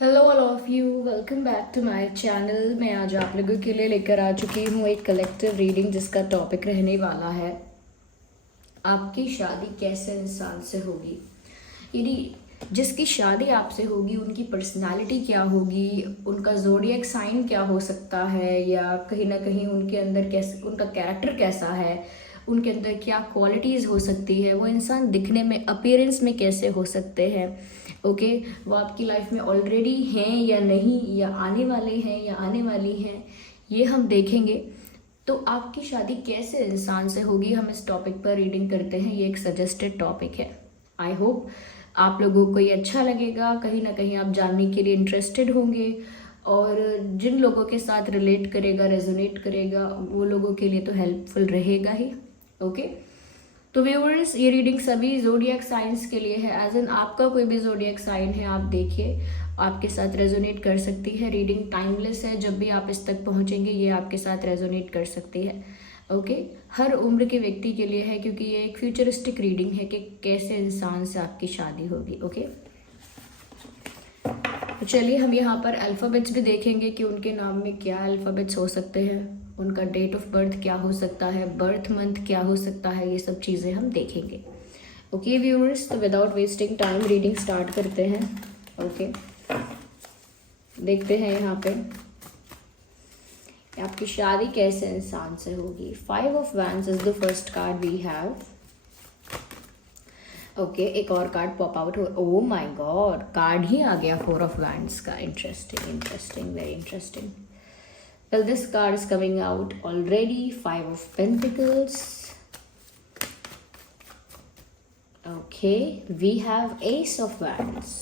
Hello all of you, welcome back to my channel. मैं आज आप लोगों के लिए लेकर आ चुकी हूँ एक कलेक्टिव रीडिंग जिसका टॉपिक रहने वाला है आपकी शादी कैसे इंसान से होगी। यदि जिसकी शादी आपसे होगी उनकी पर्सनालिटी क्या होगी, उनका ज़ोडिएक साइन क्या हो सकता है, या कहीं ना कहीं उनके अंदर कैसे उनका कैरेक्टर कैसा है, उनके अंदर क्या क्वालिटीज़ हो सकती है, वो इंसान दिखने में अपीयरेंस में कैसे हो सकते हैं। ओके, वो आपकी लाइफ में ऑलरेडी हैं या नहीं, या आने वाले हैं या आने वाली हैं, ये हम देखेंगे। तो आपकी शादी कैसे इंसान से होगी, हम इस टॉपिक पर रीडिंग करते हैं। ये एक सजेस्टेड टॉपिक है। आई होप आप लोगों को ये अच्छा लगेगा, कहीं ना कहीं आप जानने के लिए इंटरेस्टेड होंगे, और जिन लोगों के साथ रिलेट करेगा, रेजोनेट करेगा, वो लोगों के लिए तो हेल्पफुल रहेगा ही। ओके, तो व्यूअर्स, ये रीडिंग सभी जोडियक साइंस के लिए है। एज एन आपका कोई भी जोडियक साइन है, आप देखिए, आपके साथ रेजोनेट कर सकती है। रीडिंग टाइमलेस है, जब भी आप इस तक पहुंचेंगे ये आपके साथ रेजोनेट कर सकती है। ओके, हर उम्र के व्यक्ति के लिए है, क्योंकि ये एक फ्यूचरिस्टिक रीडिंग है कि कैसे इंसान से आपकी शादी होगी। ओके, तो चलिए हम यहाँ पर अल्फ़ाबेट्स भी देखेंगे कि उनके नाम में क्या अल्फ़ाबेट्स हो सकते हैं, उनका डेट ऑफ बर्थ क्या हो सकता है, बर्थ मंथ क्या हो सकता है, ये सब चीज़ें हम देखेंगे। ओके व्यूअर्स, तो without wasting time reading start करते हैं। ओके, देखते हैं यहाँ पे आपकी शादी कैसे इंसान से होगी। 5 of wands is the first card we have. Okay, एक और कार्ड पॉप आउट हो। ओ माय गॉड, कार्ड ही आ गया 4 ऑफ वैंड्स का। Interesting, interesting, very interesting. Well, this card is coming out already. 5 of pentacles. Okay, we have ace of wands.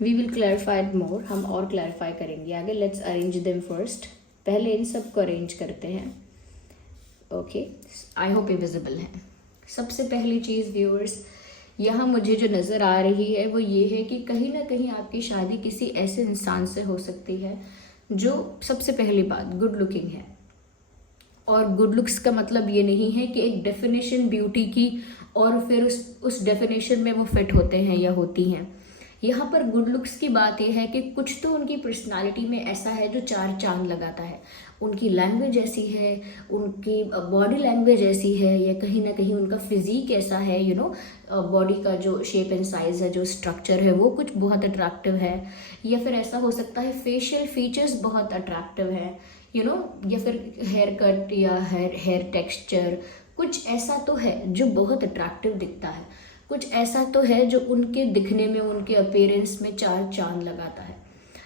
We will clarify it more, हम और clarify करेंगे आगे। Let's arrange them first. पहले इन सब को arrange करते हैं। ओके, आई होप ये विजिबल है। सबसे पहली चीज़ व्यूअर्स, यहाँ मुझे जो नज़र आ रही है वो ये है कि कहीं ना कहीं आपकी शादी किसी ऐसे इंसान से हो सकती है जो, सबसे पहली बात, गुड लुकिंग है। और गुड लुक्स का मतलब ये नहीं है कि एक डेफिनेशन ब्यूटी की और फिर उस डेफिनेशन में वो फिट होते हैं या होती हैं। यहाँ पर गुड लुक्स की बात यह है कि कुछ तो उनकी पर्सनालिटी में ऐसा है जो चार चांद लगाता है। उनकी लैंग्वेज ऐसी है, उनकी बॉडी लैंग्वेज ऐसी है, या कहीं ना कहीं उनका फिजिक ऐसा है, बॉडी का जो शेप एंड साइज है, जो स्ट्रक्चर है, वो कुछ बहुत अट्रैक्टिव है। या फिर ऐसा हो सकता है फेशियल फीचर्स बहुत अट्रैक्टिव है, या फिर हेयर कट या हेयर टेक्सचर, कुछ ऐसा तो है जो बहुत अट्रैक्टिव दिखता है। कुछ ऐसा तो है जो उनके दिखने में, उनके अपीयरेंस में चार चांद लगाता है।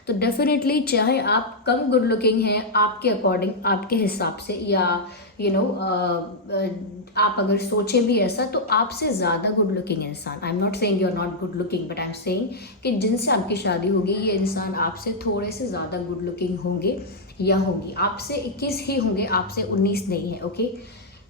तो डेफिनेटली चाहे आप कम गुड लुकिंग हैं आपके अकॉर्डिंग, आपके हिसाब से, या आप अगर सोचें भी ऐसा, तो आपसे ज़्यादा गुड लुकिंग इंसान, I am not saying you are not good looking, but I am saying कि जिनसे आपकी शादी होगी ये इंसान आपसे थोड़े से ज़्यादा गुड लुकिंग होंगे या होंगी। आपसे 21 ही होंगे, आपसे 19 नहीं है। ओके,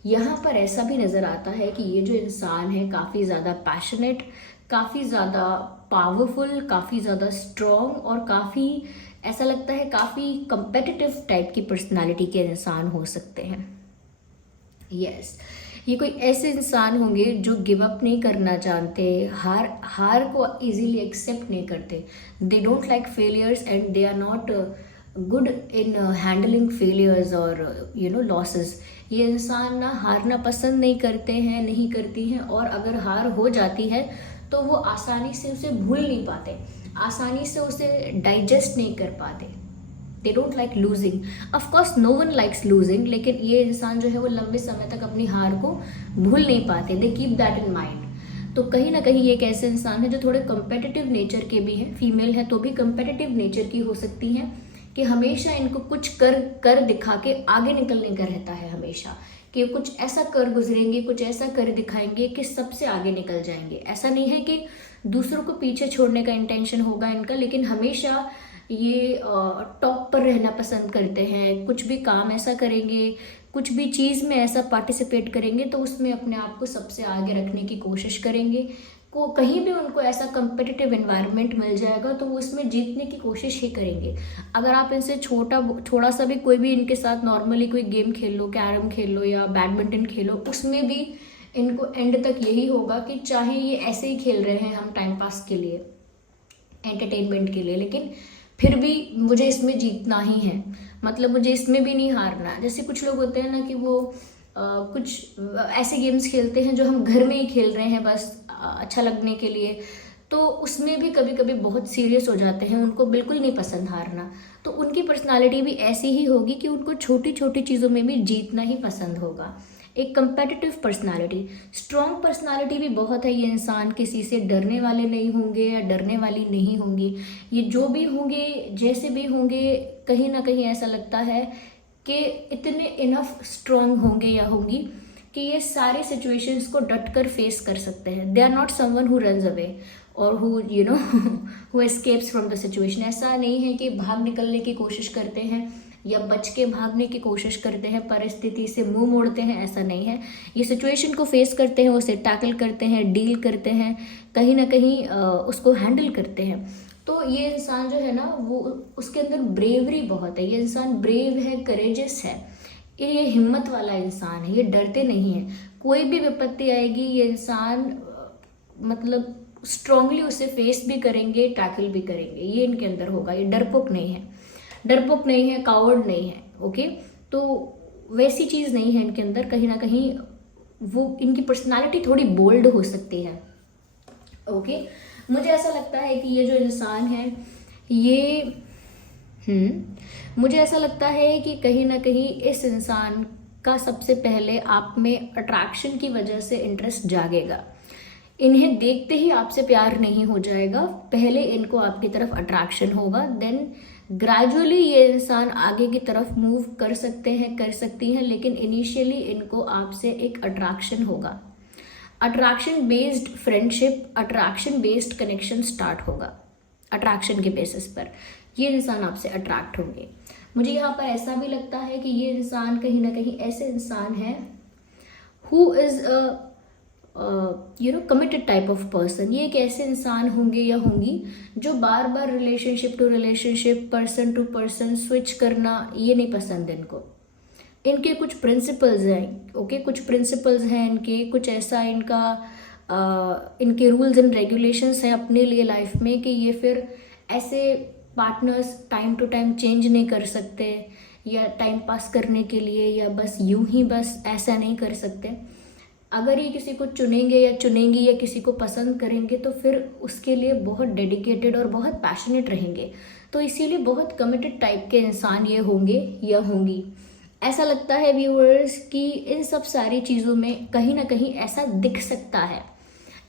यहाँ पर ऐसा भी नज़र आता है कि ये जो इंसान है काफ़ी ज़्यादा पैशनेट, काफ़ी ज़्यादा पावरफुल, काफ़ी ज़्यादा स्ट्रॉन्ग, और काफ़ी ऐसा लगता है काफ़ी कंपेटिटिव टाइप की पर्सनालिटी के इंसान हो सकते हैं। यस, ये कोई ऐसे इंसान होंगे जो गिव अप नहीं करना जानते, हार को इजीली एक्सेप्ट नहीं करते। They don't like failures and they are not good in handling failures और लॉसेस। ये इंसान ना हारना पसंद नहीं करते हैं, नहीं करती हैं, और अगर हार हो जाती है तो वो आसानी से उसे भूल नहीं पाते, आसानी से उसे डाइजेस्ट नहीं कर पाते। They don't like losing. Of course no one likes losing, लेकिन ये इंसान जो है वो लंबे समय तक अपनी हार को भूल नहीं पाते। They keep that in mind. तो कहीं ना कहीं ये एक ऐसे इंसान है जो थोड़े कंपेटिटिव नेचर के भी हैं। फीमेल है तो भी कंपेटिटिव नेचर की हो सकती हैं, कि हमेशा इनको कुछ कर कर दिखा के आगे निकलने का रहता है हमेशा, कि कुछ ऐसा कर गुजरेंगे, कुछ ऐसा कर दिखाएंगे कि सबसे आगे निकल जाएंगे। ऐसा नहीं है कि दूसरों को पीछे छोड़ने का इंटेंशन होगा इनका, लेकिन हमेशा ये टॉप पर रहना पसंद करते हैं। कुछ भी काम ऐसा करेंगे, कुछ भी चीज़ में ऐसा पार्टिसिपेट करेंगे तो उसमें अपने आप को सबसे आगे रखने की कोशिश करेंगे। को कहीं भी उनको ऐसा कंपेटिटिव एनवायरनमेंट मिल जाएगा तो वो उसमें जीतने की कोशिश ही करेंगे। अगर आप इनसे थोड़ा सा भी कोई भी इनके साथ नॉर्मली कोई गेम खेल लो, कैरम खेल लो या बैडमिंटन खेलो, उसमें भी इनको एंड तक यही होगा कि चाहे ये ऐसे ही खेल रहे हैं हम टाइम पास के लिए, एंटरटेनमेंट के लिए, लेकिन फिर भी मुझे इसमें जीतना ही है, मतलब मुझे इसमें भी नहीं हारना। जैसे कुछ लोग होते हैं ना कि वो कुछ ऐसे गेम्स खेलते हैं जो हम घर में ही खेल रहे हैं बस अच्छा लगने के लिए, तो उसमें भी कभी कभी बहुत सीरियस हो जाते हैं, उनको बिल्कुल नहीं पसंद हारना। तो उनकी पर्सनालिटी भी ऐसी ही होगी कि उनको छोटी छोटी चीज़ों में भी जीतना ही पसंद होगा। एक कंपेटिटिव पर्सनालिटी, स्ट्रॉन्ग पर्सनालिटी भी बहुत है। ये इंसान किसी से डरने वाले नहीं होंगे या डरने वाली नहीं होंगी। ये जो भी होंगे, जैसे भी होंगे, कहीं ना कहीं ऐसा लगता है कि इतने इनफ स्ट्रॉन्ग होंगे या होंगी कि ये सारे सिचुएशंस को डट कर फेस कर सकते हैं। They are not someone who runs away और who you know who escapes from the situation. ऐसा नहीं है कि भाग निकलने की कोशिश करते हैं या बच के भागने की कोशिश करते हैं, परिस्थिति से मुंह मोड़ते हैं, ऐसा नहीं है। ये सिचुएशन को फेस करते हैं, उसे टैकल करते हैं, डील करते हैं, कहीं ना कहीं उसको हैंडल करते हैं। तो ये इंसान जो है ना, वो उसके अंदर ब्रेवरी बहुत है। ये इंसान ब्रेव है, करेजियस है, ये हिम्मत वाला इंसान है, ये डरते नहीं है। कोई भी विपत्ति आएगी ये इंसान मतलब स्ट्रांगली उसे फेस भी करेंगे, टैकल भी करेंगे, ये इनके अंदर होगा। ये डरपोक नहीं है, डरपोक नहीं है, कावर्ड नहीं है। ओके, तो वैसी चीज़ नहीं है इनके अंदर। कहीं ना कहीं वो इनकी पर्सनालिटी थोड़ी बोल्ड हो सकती है। ओके, मुझे ऐसा लगता है कि ये जो इंसान है ये मुझे ऐसा लगता है कि कहीं ना कहीं इस इंसान का सबसे पहले आप में अट्रैक्शन की वजह से इंटरेस्ट जागेगा। इन्हें देखते ही आपसे प्यार नहीं हो जाएगा, पहले इनको आपकी तरफ अट्रैक्शन होगा, देन ग्रेजुअली ये इंसान आगे की तरफ मूव कर सकते हैं, कर सकती हैं, लेकिन इनिशियली इनको आपसे एक अट्रैक्शन होगा। Attraction based friendship, attraction based connection start होगा। अट्रैक्शन के बेसिस पर ये इंसान आपसे अट्रैक्ट होंगे। मुझे यहाँ पर ऐसा भी लगता है कि ये इंसान कहीं ना कहीं ऐसे इंसान है who is committed type of person. ये एक ऐसे इंसान होंगे या होंगी जो बार बार relationship to relationship, person to person switch करना ये नहीं पसंद इनको। इनके कुछ प्रिंसिपल्स हैं, ओके, कुछ प्रिंसिपल्स हैं इनके, कुछ ऐसा इनका इनके रूल्स एंड रेगुलेशंस हैं अपने लिए लाइफ में कि ये फिर ऐसे partners time to time change नहीं कर सकते, या टाइम पास करने के लिए या बस यूं ही बस ऐसा नहीं कर सकते। अगर ये किसी को चुनेंगे या चुनेंगी या किसी को पसंद करेंगे तो फिर उसके लिए बहुत डेडिकेटेड और बहुत पैशनेट रहेंगे। तो इसीलिए बहुत कमिटेड टाइप के इंसान ये होंगे या होंगी। ऐसा लगता है व्यूअर्स कि इन सब सारी चीज़ों में कहीं ना कहीं ऐसा दिख सकता है,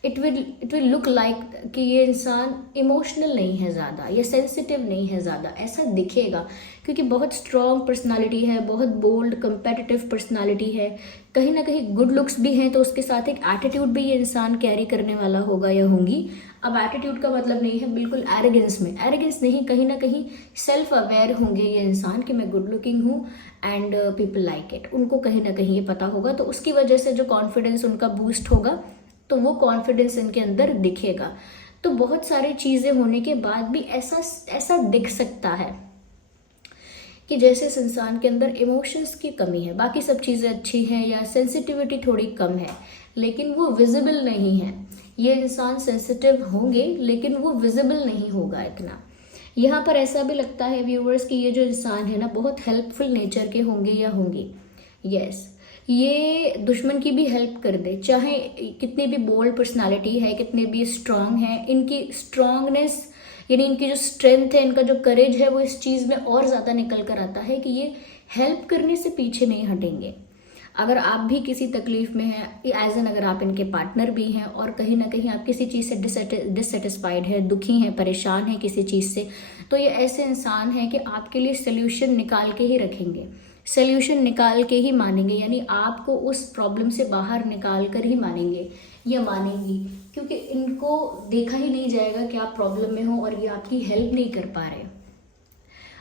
इट विल लुक लाइक कि ये इंसान इमोशनल नहीं है ज़्यादा या सेंसिटिव नहीं है ज़्यादा, ऐसा दिखेगा क्योंकि बहुत स्ट्रॉन्ग पर्सनालिटी है, बहुत बोल्ड कंपेटिटिव पर्सनालिटी है, कहीं ना कहीं गुड लुक्स भी हैं, तो उसके साथ एक एटीट्यूड भी ये इंसान कैरी करने वाला होगा या होंगी। अब एटीट्यूड का मतलब नहीं है बिल्कुल एरोगेंस में, एरोगेंस नहीं, कहीं ना कहीं सेल्फ अवेयर होंगे ये इंसान कि मैं गुड लुकिंग हूँ एंड पीपल लाइक इट। उनको कहीं ना कहीं ये पता होगा, तो उसकी वजह से जो कॉन्फिडेंस उनका बूस्ट होगा तो वो कॉन्फिडेंस इनके अंदर दिखेगा। तो बहुत सारी चीज़ें होने के बाद भी ऐसा दिख सकता है कि जैसे इस इंसान के अंदर इमोशंस की कमी है, बाकी सब चीज़ें अच्छी हैं या सेंसिटिविटी थोड़ी कम है, लेकिन वो विजिबल नहीं है। ये इंसान सेंसिटिव होंगे लेकिन वो विजिबल नहीं होगा इतना। यहाँ पर ऐसा भी लगता है व्यूअर्स कि ये जो इंसान है ना बहुत हेल्पफुल नेचर के होंगे या होंगी। यस, ये दुश्मन की भी हेल्प कर दे, चाहे कितनी भी बोल्ड पर्सनालिटी है, कितने भी स्ट्रांग है, इनकी स्ट्रांगनेस यानी इनकी जो स्ट्रेंथ है, इनका जो करेज है, वो इस चीज़ में और ज़्यादा निकल कर आता है कि ये हेल्प करने से पीछे नहीं हटेंगे। अगर आप भी किसी तकलीफ में हैं, एज एन अगर आप इनके पार्टनर भी हैं और कहीं ना कहीं आप किसी चीज़ से डिससेटिस्फाइड है, दुखी हैं, परेशान हैं किसी चीज़ से, तो ये ऐसे इंसान हैं कि आपके लिए सोल्यूशन निकाल के ही रखेंगे, सोल्यूशन निकाल के ही मानेंगे, यानी आपको उस प्रॉब्लम से बाहर निकाल कर ही मानेंगे या मानेंगी, क्योंकि इनको देखा ही नहीं जाएगा कि आप प्रॉब्लम में हो और ये आपकी हेल्प नहीं कर पा रहे।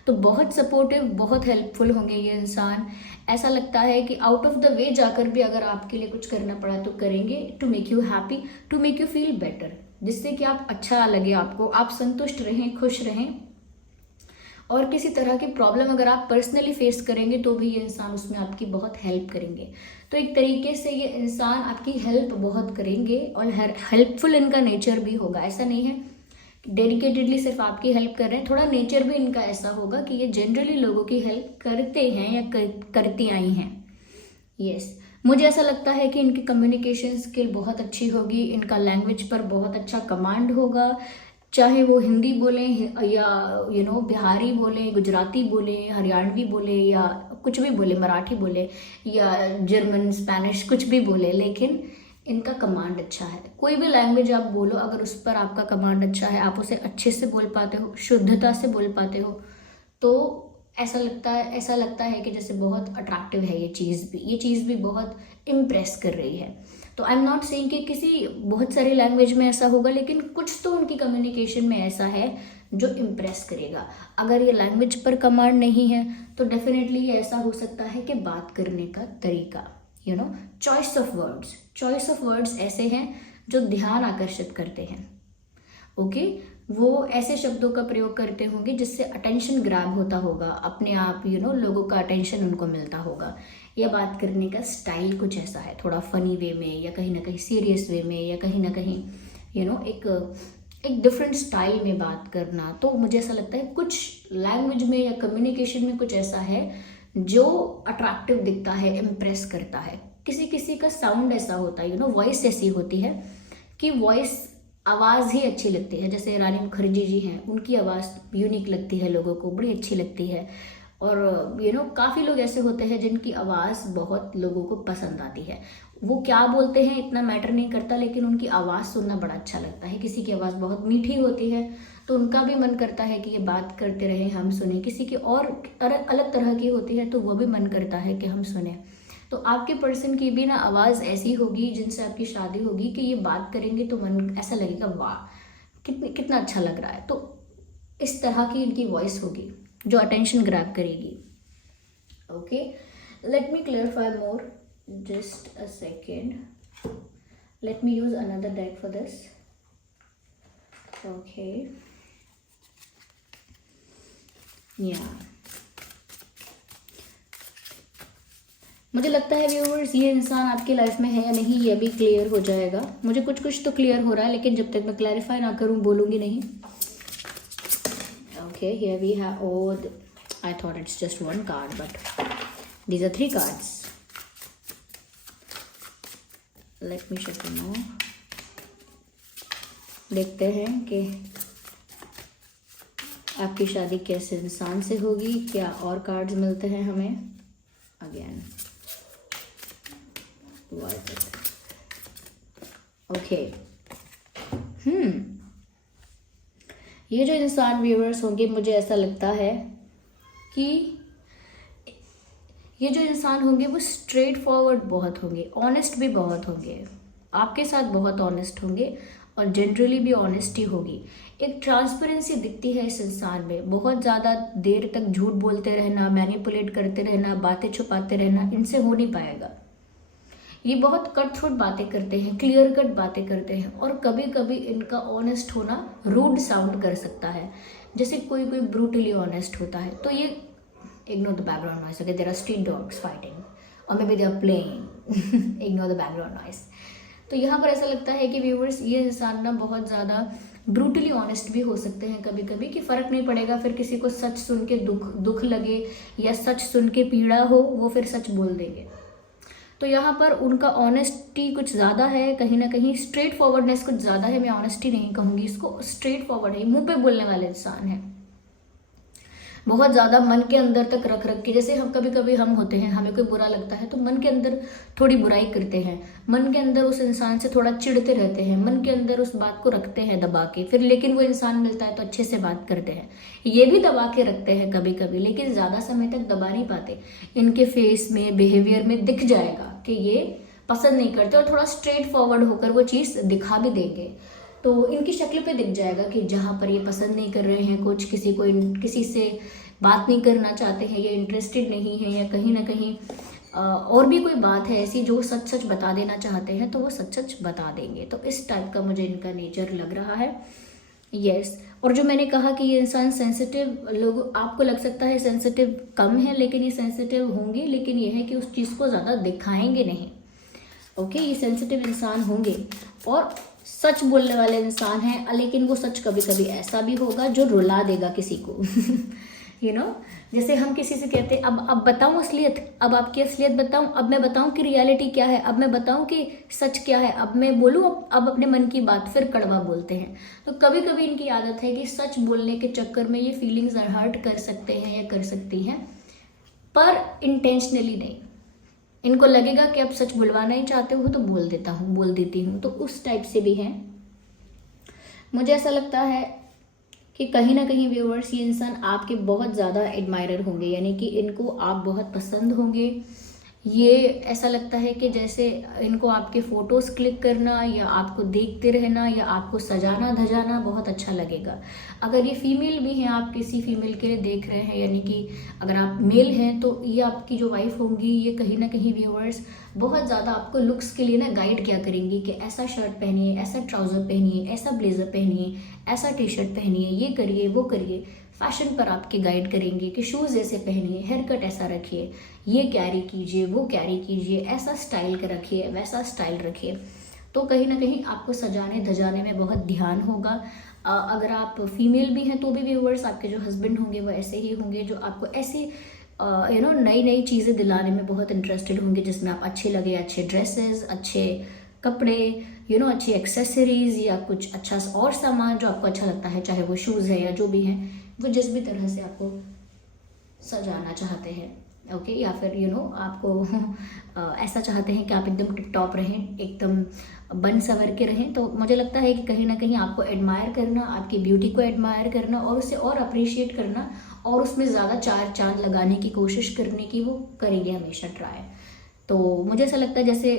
तो बहुत सपोर्टिव, बहुत हेल्पफुल होंगे ये इंसान। ऐसा लगता है कि आउट ऑफ द वे जाकर भी अगर आपके लिए कुछ करना पड़ा तो करेंगे, to make you happy, to make you feel better, जिससे कि आप अच्छा लगे, आपको आप संतुष्ट रहें, खुश रहें। और किसी तरह की प्रॉब्लम अगर आप पर्सनली फेस करेंगे तो भी ये इंसान उसमें आपकी बहुत हेल्प करेंगे। तो एक तरीके से ये इंसान आपकी हेल्प बहुत करेंगे और हेल्पफुल इनका नेचर भी होगा। ऐसा नहीं है डेडिकेटेडली सिर्फ आपकी हेल्प कर रहे हैं। थोड़ा नेचर भी इनका ऐसा होगा कि ये जनरली लोगों की हेल्प करते हैं या करती आई हैं। यस, मुझे ऐसा लगता है कि इनकी कम्युनिकेशन स्किल बहुत अच्छी होगी, इनका लैंग्वेज पर बहुत अच्छा कमांड होगा, चाहे वो हिंदी बोलें या बिहारी बोलें, गुजराती बोलें, हरियाणवी बोले या कुछ भी बोले, मराठी बोले या जर्मन, स्पेनिश, कुछ भी बोले, लेकिन इनका कमांड अच्छा है। कोई भी लैंग्वेज आप बोलो, अगर उस पर आपका कमांड अच्छा है, आप उसे अच्छे से बोल पाते हो, शुद्धता से बोल पाते हो, तो ऐसा लगता है कि जैसे बहुत अट्रैक्टिव है ये चीज़ भी बहुत इम्प्रेस कर रही है। तो आई एम नॉट सेइंग कि किसी बहुत सारी लैंग्वेज में ऐसा होगा, लेकिन कुछ तो उनकी कम्युनिकेशन में ऐसा है जो इम्प्रेस करेगा। अगर ये लैंग्वेज पर कमांड नहीं है तो डेफिनेटली ये ऐसा हो सकता है कि बात करने का तरीका, चॉइस ऑफ वर्ड्स ऐसे हैं जो ध्यान आकर्षित करते हैं। ओके, वो ऐसे शब्दों का प्रयोग करते होंगे जिससे अटेंशन ग्रैब होता होगा, अपने आप लोगों का अटेंशन उनको मिलता होगा। या बात करने का स्टाइल कुछ ऐसा है, थोड़ा फनी वे में या कहीं ना कहीं सीरियस वे में या कहीं ना कहीं एक डिफरेंट स्टाइल में बात करना। तो मुझे ऐसा लगता है कुछ लैंग्वेज में या कम्युनिकेशन में कुछ ऐसा है जो अट्रैक्टिव दिखता है, इम्प्रेस करता है। किसी किसी का साउंड ऐसा होता है, वॉइस ऐसी होती है कि आवाज़ ही अच्छी लगती है। जैसे रानी मुखर्जी जी हैं, उनकी आवाज़ यूनिक लगती है, लोगों को बड़ी अच्छी लगती है। और काफ़ी लोग ऐसे होते हैं जिनकी आवाज़ बहुत लोगों को पसंद आती है। वो क्या बोलते हैं इतना मैटर नहीं करता, लेकिन उनकी आवाज़ सुनना बड़ा अच्छा लगता है। किसी की आवाज़ बहुत मीठी होती है तो उनका भी मन करता है कि ये बात करते रहे, हम सुने। किसी की और अलग तरह की होती है तो वो भी मन करता है कि हम सुने। तो आपके पर्सन की भी ना आवाज़ ऐसी होगी जिनसे आपकी शादी होगी कि ये बात करेंगे तो मन ऐसा लगेगा वाह कितना अच्छा लग रहा है। तो इस तरह की इनकी वॉइस होगी जो अटेंशन ग्रैब करेगी। Okay, let me clarify more, just a second, let me use another deck for this. Okay, या मुझे लगता है व्यूअर्स ये इंसान आपकी लाइफ में है या नहीं ये अभी क्लियर हो जाएगा। मुझे कुछ तो क्लियर हो रहा है, लेकिन जब तक मैं क्लैरिफाई ना करूं बोलूंगी नहीं। Okay, here we have odd, I thought it's just one card but these are 3 cards. Let me shut no, देखते हैं कि आपकी शादी कैसे इंसान से होगी। क्या और कार्ड्स मिलते हैं हमें अगेन। ओके, ये जो इंसान व्यूअर्स होंगे, मुझे ऐसा लगता है कि ये जो इंसान होंगे वो स्ट्रेट फॉरवर्ड बहुत होंगे, ऑनेस्ट भी बहुत होंगे, आपके साथ बहुत ऑनेस्ट होंगे और जनरली भी ऑनेस्टी होगी। एक ट्रांसपेरेंसी दिखती है इस इंसान में। बहुत ज़्यादा देर तक झूठ बोलते रहना, मैनिपुलेट करते रहना, बातें छुपाते रहना, इनसे हो नहीं पाएगा। ये बहुत कट थ्रोट बातें करते हैं, क्लियर कट बातें करते हैं, और कभी कभी इनका ऑनेस्ट होना रूड साउंड कर सकता है, जैसे कोई ब्रूटली ऑनेस्ट होता है। तो ये ignore the background noise, okay, there are street dogs fighting और maybe they are playing, ignore the background noise. तो यहाँ पर ऐसा लगता है कि व्यूअर्स ये इंसान ना बहुत ज़्यादा ब्रूटली ऑनेस्ट भी हो सकते हैं कभी कभी, कि फ़र्क नहीं पड़ेगा। फिर किसी को सच सुन के दुख लगे या सच सुन के पीड़ा हो, वो फिर सच बोल देंगे। तो यहाँ पर उनका ऑनेस्टी कुछ ज़्यादा है, कहीं ना कहीं स्ट्रेट फॉरवर्डनेस कुछ ज़्यादा है। मैं ऑनेस्टी नहीं कहूँगी इसको, स्ट्रेट फॉरवर्ड है, मुंह पे बोलने वाले इंसान है। बहुत ज़्यादा मन के अंदर तक रख के, जैसे हम कभी हम होते हैं, हमें कोई बुरा लगता है तो मन के अंदर थोड़ी बुराई करते हैं, मन के अंदर उस इंसान से थोड़ा चिढ़ते रहते हैं, मन के अंदर उस बात को रखते हैं दबा के, फिर लेकिन वो इंसान मिलता है तो अच्छे से बात करते हैं। ये भी दबा के रखते हैं कभी कभी, लेकिन ज़्यादा समय तक दबा नहीं पाते। इनके फेस में, बिहेवियर में दिख जाएगा कि ये पसंद नहीं करते, और थोड़ा स्ट्रेट फॉरवर्ड होकर वो चीज़ दिखा भी देंगे। तो इनकी शक्ल पे दिख जाएगा कि जहाँ पर ये पसंद नहीं कर रहे हैं कुछ, किसी से बात नहीं करना चाहते हैं, या इंटरेस्टेड नहीं है, या कहीं ना कहीं और भी कोई बात है ऐसी जो सच बता देना चाहते हैं, तो वो सच बता देंगे। तो इस टाइप का मुझे इनका नेचर लग रहा है। यस, और जो मैंने कहा कि ये इंसान सेंसिटिव, लोग आपको लग सकता है सेंसिटिव कम है, लेकिन ये सेंसिटिव होंगे, लेकिन ये है कि उस चीज़ को ज़्यादा दिखाएंगे नहीं। ओके, ये सेंसिटिव इंसान होंगे और सच बोलने वाले इंसान हैं, लेकिन वो सच कभी कभी ऐसा भी होगा जो रुला देगा किसी को। यू नो, जैसे हम किसी से कहते हैं अब बताऊं असलियत, अब आपकी असलियत बताऊं, अब मैं बताऊं कि रियलिटी क्या है, अब मैं बताऊं कि सच क्या है, अब मैं बोलूं अब अपने मन की बात, फिर कड़वा बोलते हैं। तो कभी कभी इनकी आदत है कि सच बोलने के चक्कर में ये फीलिंग्स हर्ट कर सकते हैं या कर सकती हैं, पर इंटेंशनली नहीं। इनको लगेगा कि अब सच बुलवाना ही चाहते हो तो बोल देता हूँ, बोल देती हूँ, तो उस टाइप से भी हैं। मुझे ऐसा लगता है कि कहीं ना कहीं व्यूअर्स, ये इंसान आपके बहुत ज़्यादा एडमायरर होंगे, यानी कि इनको आप बहुत पसंद होंगे। ये ऐसा लगता है कि जैसे इनको आपके फ़ोटोज़ क्लिक करना या आपको देखते रहना या आपको सजाना धजाना बहुत अच्छा लगेगा। अगर ये फीमेल भी हैं, आप किसी फीमेल के लिए देख रहे हैं, यानी कि अगर आप मेल हैं तो ये आपकी जो वाइफ होंगी, ये कहीं ना कहीं व्यूअर्स बहुत ज़्यादा आपको लुक्स के लिए ना गाइड किया करेंगी कि ऐसा शर्ट पहनिए, ऐसा ट्राउज़र पहनिए, ऐसा ब्लेज़र पहनिए, ऐसा टी शर्ट पहनिए, ये करिए वो करिए। फैशन पर आपके गाइड करेंगे कि शूज़ ऐसे पहनिए, हेयर कट ऐसा रखिए, ये कैरी कीजिए, वो कैरी कीजिए, ऐसा स्टाइल का रखिए, वैसा स्टाइल रखिए। तो कहीं ना कहीं आपको सजाने धजाने में बहुत ध्यान होगा। अगर आप फीमेल भी हैं तो भी व्यूअर्स, आपके जो हस्बैंड होंगे वो ऐसे ही होंगे, जो आपको ऐसी नई नई चीज़ें दिलाने में बहुत इंटरेस्टेड होंगे, जिसमें आप अच्छे लगे, अच्छे ड्रेसेस, अच्छे कपड़े, अच्छी एक्सेसरीज या कुछ अच्छा और सामान जो आपको अच्छा लगता है, चाहे वो शूज़ है या जो भी है, वो जिस भी तरह से आपको सजाना चाहते हैं, ओके, या फिर आपको ऐसा चाहते हैं कि आप एकदम टिप टॉप रहें, एकदम बन संवर के रहें। तो मुझे लगता है कि कहीं ना कहीं आपको एडमायर करना, आपकी ब्यूटी को एडमायर करना और उसे और अप्रिशिएट करना और उसमें ज़्यादा चार चांद लगाने की कोशिश करने की वो करेंगे हमेशा ट्राई। तो मुझे ऐसा लगता है जैसे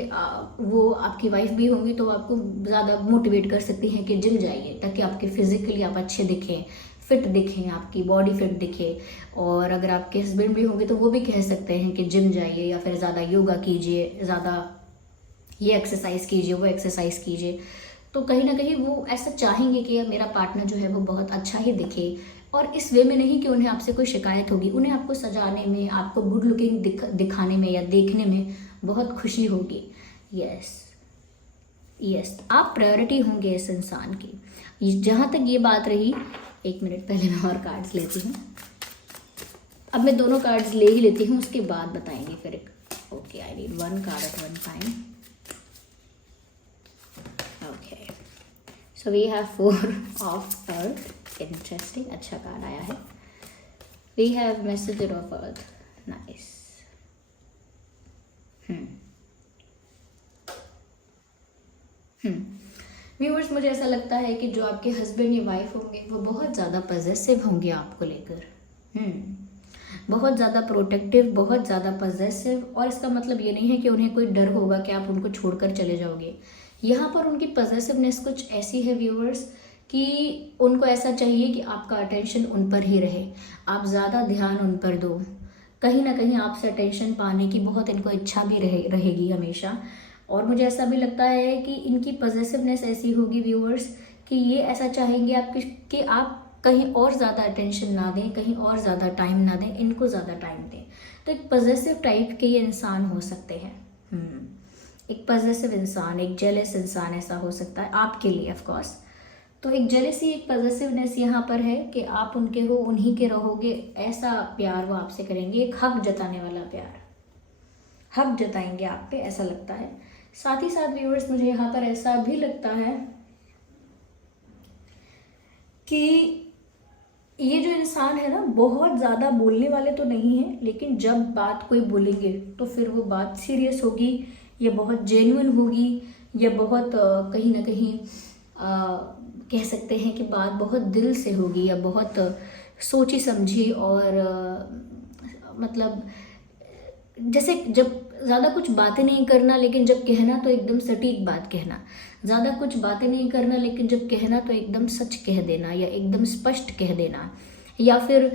वो आपकी वाइफ भी होंगी तो आपको ज़्यादा मोटिवेट कर सकती हैं कि जिम जाइए, ताकि आपके फिजिकली आप अच्छे दिखें, फिट दिखें, आपकी बॉडी फिट दिखे। और अगर आपके हस्बैंड भी होंगे तो वो भी कह सकते हैं कि जिम जाइए या फिर ज़्यादा योगा कीजिए, ज़्यादा ये एक्सरसाइज कीजिए, वो एक्सरसाइज कीजिए। तो कहीं ना कहीं वो ऐसा चाहेंगे कि मेरा पार्टनर जो है वो बहुत अच्छा ही दिखे, और इस वे में नहीं कि उन्हें आपसे कोई शिकायत होगी, उन्हें आपको सजाने में, आपको गुड लुकिंग दिखाने में या देखने में बहुत खुशी होगी। यस यस, आप प्रायोरिटी होंगे इस इंसान की। जहाँ तक ये बात रही, एक मिनट पहले मैं और कार्ड्स लेती हूँ। अब मैं दोनों कार्ड्स ले ही लेती हूँ, उसके बाद बताएंगे फिर। Okay, I need one card at one time. Okay, so we have 4 of earth. Interesting, अच्छा कार्ड आया है। We have messenger of earth, nice. Viewers, मुझे ऐसा लगता है कि जो आपके हस्बैंड या वाइफ होंगे वो बहुत ज़्यादा पजेसिव होंगे आपको लेकर, बहुत ज़्यादा प्रोटेक्टिव, बहुत ज़्यादा पजेसिव। और इसका मतलब ये नहीं है कि उन्हें कोई डर होगा कि आप उनको छोड़कर चले जाओगे। यहाँ पर उनकी पजेसिवनेस कुछ ऐसी है व्यूअर्स कि उनको ऐसा चाहिए कि आपका अटेंशन उन पर ही रहे, आप ज़्यादा ध्यान उन पर दो। कहीं ना कहीं आपसे अटेंशन पाने की बहुत इनको इच्छा भी रहेगी हमेशा। और मुझे ऐसा भी लगता है कि इनकी पजेसिवनेस ऐसी होगी व्यूअर्स कि ये ऐसा चाहेंगे कि आप कहीं और ज़्यादा अटेंशन ना दें, कहीं और ज़्यादा टाइम ना दें, इनको ज़्यादा टाइम दें। तो एक पजेसिव टाइप के ये इंसान हो सकते हैं। एक पजेसिव इंसान, एक जेलस इंसान ऐसा हो सकता है आपके लिए, ऑफ कोर्स। तो एक जेलसी, एक पॉजिटिवनेस यहाँ पर है कि आप उनके हो, उन्हीं के रहोगे, ऐसा प्यार वो आपसे करेंगे। एक हक जताने वाला प्यार, हक जताएंगे आप पे, ऐसा लगता है। साथ ही साथ व्यूअर्स, मुझे यहाँ पर ऐसा भी लगता है कि ये जो इंसान है ना, बहुत ज़्यादा बोलने वाले तो नहीं है, लेकिन जब बात कोई बोलेंगे तो फिर वो बात सीरियस होगी, या बहुत जेन्युइन होगी, या बहुत कहीं ना कहीं कह सकते हैं कि बात बहुत दिल से होगी, या बहुत सोची समझी। और मतलब जैसे जब ज़्यादा कुछ बातें नहीं करना, लेकिन जब कहना तो एकदम सटीक बात कहना। ज़्यादा कुछ बातें नहीं करना, लेकिन जब कहना तो एकदम सच कह देना, या एकदम स्पष्ट कह देना। या फिर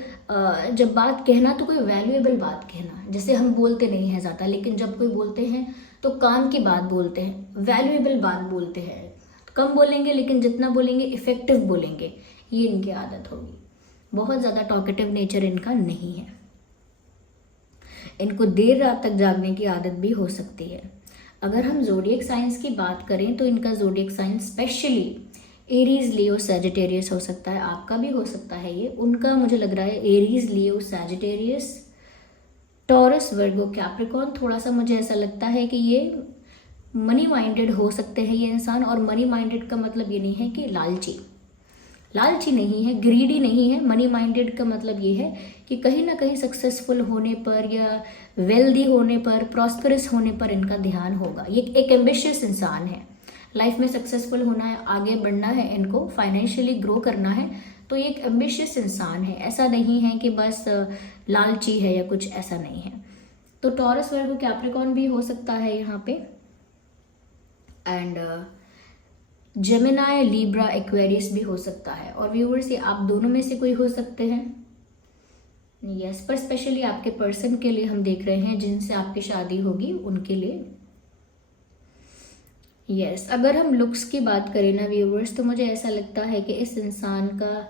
जब बात कहना तो कोई वैल्यूएबल बात कहना। जैसे हम बोलते नहीं हैं ज़्यादा, लेकिन जब कोई बोलते हैं तो काम की बात बोलते हैं, वैल्यूएबल बात बोलते हैं। कम बोलेंगे, लेकिन जितना बोलेंगे इफ़ेक्टिव बोलेंगे। ये इनकी आदत होगी। बहुत ज़्यादा टॉकेटिव नेचर इनका नहीं है। इनको देर रात तक जागने की आदत भी हो सकती है। अगर हम जोडियक साइंस की बात करें तो इनका जोडियक साइंस स्पेशली एरीज, लियो, सैजिटेरियस हो सकता है, आपका भी हो सकता है ये। उनका मुझे लग रहा है एरीज, लियो, सैजिटेरियस, टॉरस, वर्गो, कैप्रिकॉर्न। थोड़ा सा मुझे ऐसा लगता है कि ये मनी माइंडेड हो सकते हैं ये इंसान। और मनी माइंडेड का मतलब ये नहीं है कि लालची, लालची नहीं है, ग्रीडी नहीं है। मनी माइंडेड का मतलब ये है कि कहीं ना कहीं सक्सेसफुल होने पर या वेल्दी होने पर, प्रॉस्परस होने पर इनका ध्यान होगा। ये एक एम्बिशियस इंसान है, लाइफ में सक्सेसफुल होना है, आगे बढ़ना है, इनको फाइनेंशियली ग्रो करना है, तो ये एक एम्बिशियस इंसान है। ऐसा नहीं है कि बस लालची है या कुछ, ऐसा नहीं है। तो टॉरस, वर्गो, कैप्रिकॉर्न भी हो सकता है यहाँ पे। एंड जेमिनाई, लिब्रा, एक्वेरियस भी हो सकता है। और व्यूअर्स, ये आप दोनों में से कोई हो सकते हैं। यस, पर स्पेशली आपके पर्सन के लिए हम देख रहे हैं, जिनसे आपकी शादी होगी उनके लिए। यस, अगर हम लुक्स की बात करें ना व्यूअर्स, तो मुझे ऐसा लगता है कि इस इंसान का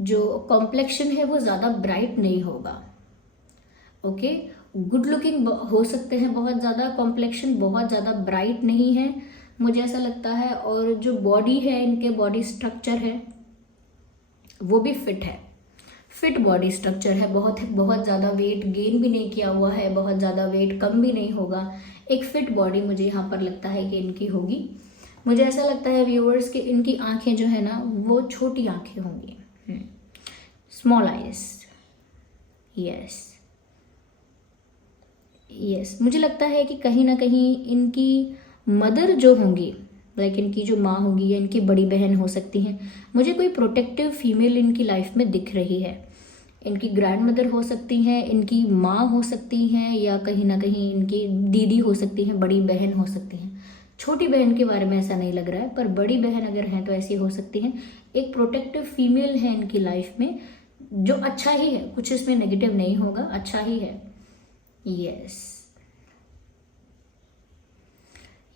जो कॉम्प्लेक्शन है वो ज़्यादा ब्राइट नहीं होगा। ओके, गुड लुकिंग हो सकते हैं बहुत ज़्यादा, कॉम्प्लेक्शन बहुत ज़्यादा ब्राइट नहीं है मुझे ऐसा लगता है। और जो बॉडी है, इनके बॉडी स्ट्रक्चर है वो भी फिट है, फिट बॉडी स्ट्रक्चर है। बहुत बहुत ज़्यादा वेट गेन भी नहीं किया हुआ है, बहुत ज़्यादा वेट कम भी नहीं होगा। एक फिट बॉडी मुझे यहाँ पर लगता है कि इनकी होगी। मुझे ऐसा लगता है व्यूअर्स कि इनकी आंखें जो है ना वो छोटी आंखें होंगी, स्मॉल आइज। यस यस, मुझे लगता है कि कहीं ना कहीं इनकी मदर जो होंगी, लाइक इनकी जो माँ होगी या इनकी बड़ी बहन हो सकती हैं, मुझे कोई प्रोटेक्टिव फीमेल इनकी लाइफ में दिख रही है। इनकी ग्रैंड मदर हो सकती हैं, इनकी माँ हो सकती हैं, या कहीं ना कहीं इनकी दीदी हो सकती हैं, बड़ी बहन हो सकती हैं। छोटी बहन के बारे में ऐसा नहीं लग रहा है, पर बड़ी बहन अगर हैं तो ऐसी हो सकती हैं। एक प्रोटेक्टिव फीमेल है इनकी लाइफ में, जो अच्छा ही है, कुछ इसमें नेगेटिव नहीं होगा, अच्छा ही है। यस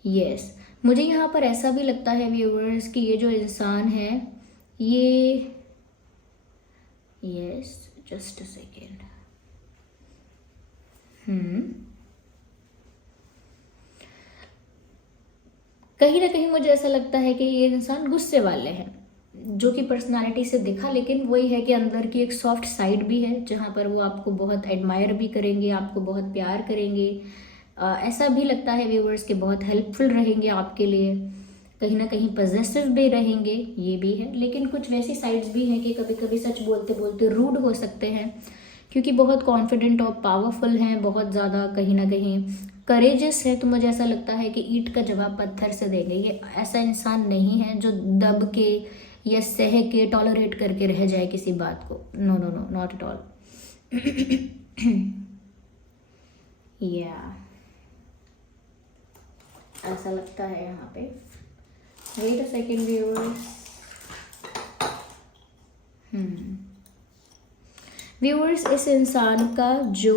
यस, मुझे यहाँ पर ऐसा भी लगता है व्यूअर्स कि ये जो इंसान है ये, यस जस्ट अ सेकेंड, कहीं ना कहीं मुझे ऐसा लगता है कि ये इंसान गुस्से वाले हैं, जो कि पर्सनालिटी से दिखा, लेकिन वही है कि अंदर की एक सॉफ्ट साइड भी है, जहाँ पर वो आपको बहुत एडमायर भी करेंगे, आपको बहुत प्यार करेंगे। ऐसा भी लगता है व्यूवर्स के बहुत हेल्पफुल रहेंगे आपके लिए, कहीं ना कहीं पजेसिव भी रहेंगे, ये भी है। लेकिन कुछ वैसी साइड्स भी हैं कि कभी कभी सच बोलते बोलते रूड हो सकते हैं, क्योंकि बहुत कॉन्फिडेंट और पावरफुल हैं, बहुत ज़्यादा कहीं ना कहीं करेजियस है। तो मुझे ऐसा लगता है कि ईंट का जवाब पत्थर से देंगे। ये ऐसा इंसान नहीं है जो दब के या सह के टॉलरेट करके रह जाए किसी बात को। No no no, not at all. या ऐसा लगता है यहाँ पे। Wait a second viewers. Viewers, इस इंसान का जो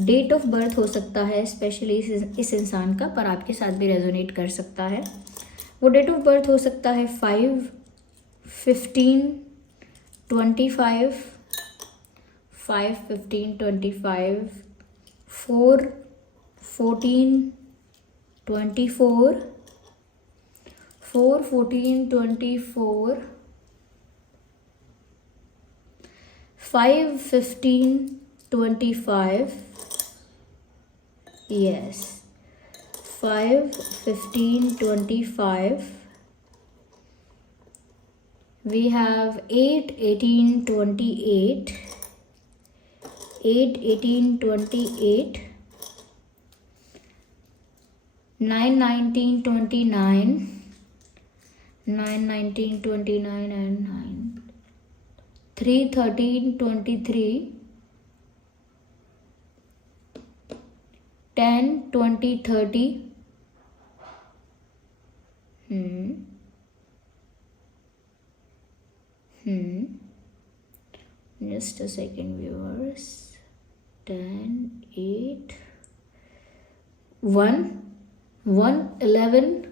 डेट ऑफ बर्थ हो सकता है, स्पेशली इस इंसान का, पर आपके साथ भी रेजोनेट कर सकता है। वो डेट ऑफ बर्थ हो सकता है 5, 15, 25, 5, 15, 25, 4, 14, 24, 4, 14, 24, 5, 15, 25, yes, 5, 15, 25, we have 8, 18, 28, 8, 18, 28, 9, 19, 29, 9, 19, 29 and 9, 3, 13, 23, 10, 20, 30, just a second viewers, 10, 8, 1, 1, 11,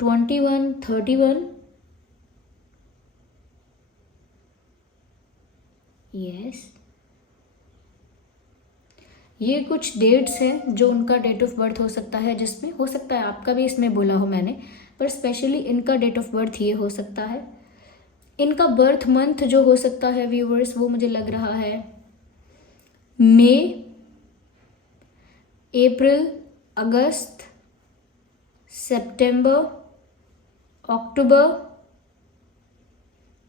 21, 31, yes ये कुछ डेट्स हैं जो उनका डेट ऑफ बर्थ हो सकता है, जिसमें हो सकता है आपका भी इसमें बोला हो मैंने, पर स्पेशली इनका डेट ऑफ बर्थ ये हो सकता है। इनका बर्थ मंथ जो हो सकता है व्यूवर्स, वो मुझे लग रहा है मई, अप्रैल, अगस्त, सितंबर, अक्टूबर,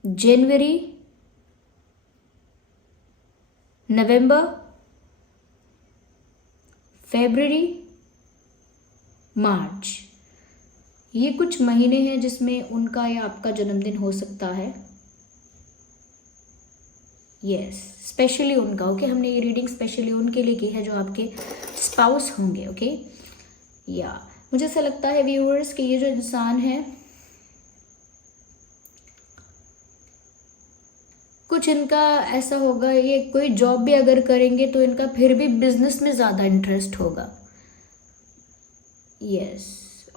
जनवरी, नवंबर, फरवरी, मार्च। ये कुछ महीने हैं जिसमें उनका या आपका जन्मदिन हो सकता है। यस, स्पेशली उनका। ओके, हमने ये रीडिंग स्पेशली उनके लिए की है जो आपके स्पाउस होंगे। ओके, या मुझे ऐसा लगता है व्यूअर्स कि ये जो इंसान है, कुछ इनका ऐसा होगा, ये कोई जॉब भी अगर करेंगे तो इनका फिर भी बिजनेस में ज़्यादा इंटरेस्ट होगा। यस,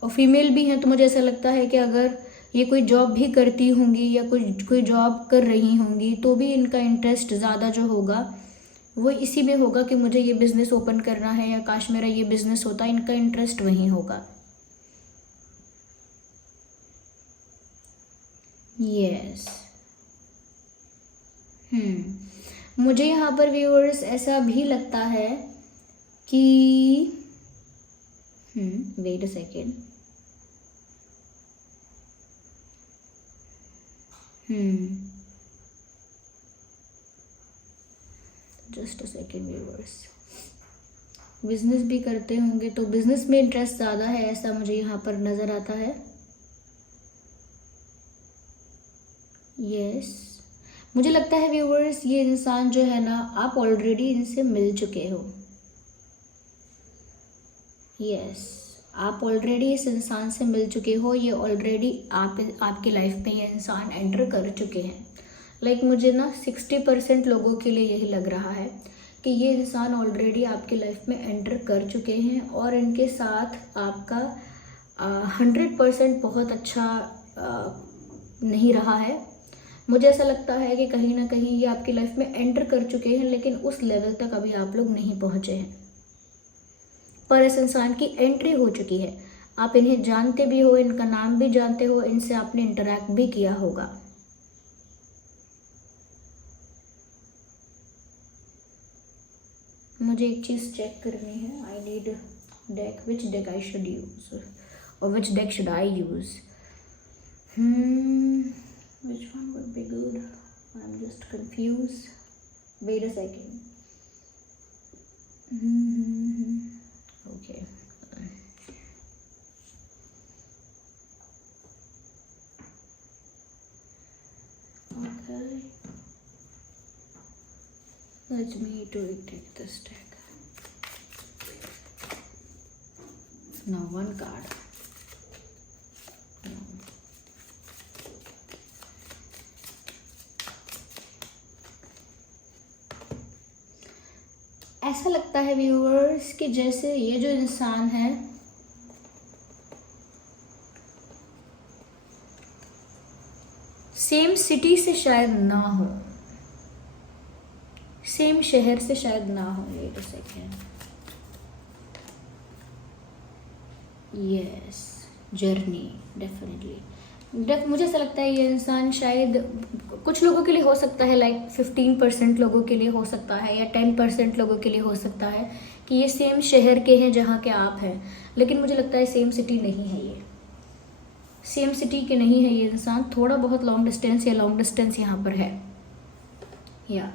और फीमेल भी हैं तो मुझे ऐसा लगता है कि अगर ये कोई जॉब भी करती होंगी या कोई जॉब कर रही होंगी तो भी इनका इंटरेस्ट ज़्यादा जो होगा वो इसी में होगा कि मुझे ये बिज़नेस ओपन करना है, या काश मेरा ये बिज़नेस होता, इनका इंटरेस्ट वहीं होगा। यस। मुझे यहाँ पर व्यूअर्स ऐसा भी लगता है कि wait a second, just a second viewers, business भी करते होंगे तो बिजनेस में इंटरेस्ट ज़्यादा है, ऐसा मुझे यहाँ पर नज़र आता है। यस, मुझे लगता है व्यूअर्स ये इंसान जो है ना, आप ऑलरेडी इनसे मिल चुके हो। यस, आप ऑलरेडी इस इंसान से मिल चुके हो, ये ऑलरेडी आपकी लाइफ में ये इंसान एंटर कर चुके हैं। मुझे ना 60% लोगों के लिए यही लग रहा है कि ये इंसान ऑलरेडी आपकी लाइफ में एंटर कर चुके हैं और इनके साथ आपका 100% बहुत अच्छा नहीं रहा है। मुझे ऐसा लगता है कि कहीं ना कहीं ये आपकी लाइफ में एंटर कर चुके हैं, लेकिन उस लेवल तक अभी आप लोग नहीं पहुंचे हैं, पर इस इंसान की एंट्री हो चुकी है। आप इन्हें जानते भी हो, इनका नाम भी जानते हो, इनसे आपने इंटरैक्ट भी किया होगा। मुझे एक चीज़ चेक करनी है, I need deck, which deck I should use और which deck should I use, which one would be good? I'm just confused. Wait a second. Okay. Okay. Let me take this deck. Now one card. No. ऐसा लगता है viewers कि जैसे ये जो इंसान है सेम सिटी से शायद ना हो, सेम शहर से शायद ना हो। Wait a second, yes, journey definitely. मुझे ऐसा लगता है ये इंसान शायद कुछ लोगों के लिए हो सकता है, 15% लोगों के लिए हो सकता है, या 10% लोगों के लिए हो सकता है कि ये सेम शहर के हैं जहाँ के आप हैं, लेकिन मुझे लगता है सेम सिटी नहीं है, ये सेम सिटी के नहीं है ये इंसान। थोड़ा बहुत लॉन्ग डिस्टेंस यहाँ पर है। या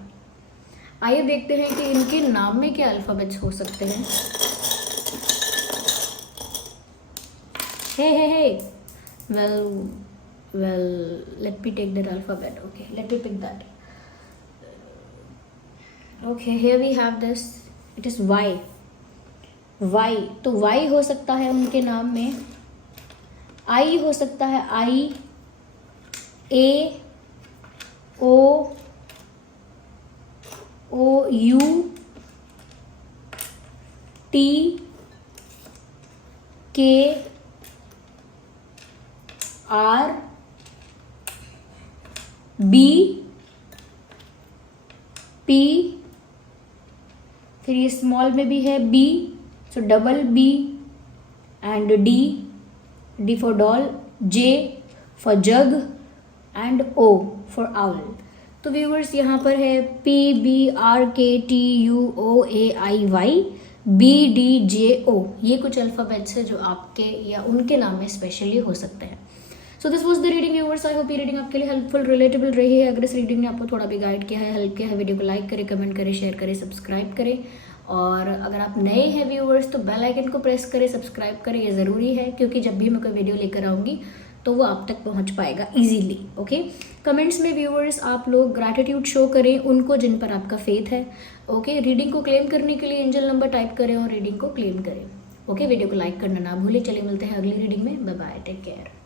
आइए देखते हैं कि इनके नाम में क्या अल्फ़ाबेट्स हो सकते हैं। हे well, let me take that alphabet. Okay, let me pick that. Okay, here we have this, it is Y. तो Y हो सकता है उनके नाम में, I हो सकता है, I, A, O, U, T, K, R, B, P, फिर ये स्मॉल में भी है B, so double B and D, D for doll, J for jug and O for owl. तो व्यूअर्स यहाँ पर है P B R K T U O A I Y B D J O, ये कुछ alphabets है जो आपके या उनके नाम में स्पेशली हो सकते हैं। So this was the reading viewers, I hope ये रीडिंग आपके लिए हेल्पफुल रिलेटेबल रही है। अगर इस रीडिंग ने आपको थोड़ा भी गाइड किया है, हेल्प किया है, वीडियो को लाइक करें, कमेंट करें, शेयर करें, सब्सक्राइब करें। और अगर आप नए हैं व्यूअर्स तो बेल आइकन को प्रेस करें, सब्सक्राइब करें, ये ज़रूरी है क्योंकि जब भी मैं कोई वीडियो लेकर आऊँगी तो वो आप तक पहुंच पाएगा इजीली। ओके, कमेंट्स में व्यूअर्स आप लोग ग्रैटिट्यूड शो करें उनको जिन पर आपका फेथ है। ओके, रीडिंग को क्लेम करने के लिए एंजल नंबर टाइप करें और रीडिंग को क्लेम करें। ओके, वीडियो को लाइक करना ना भूलें। चलिए मिलते हैं अगली रीडिंग में, बाय बाय, टेक केयर।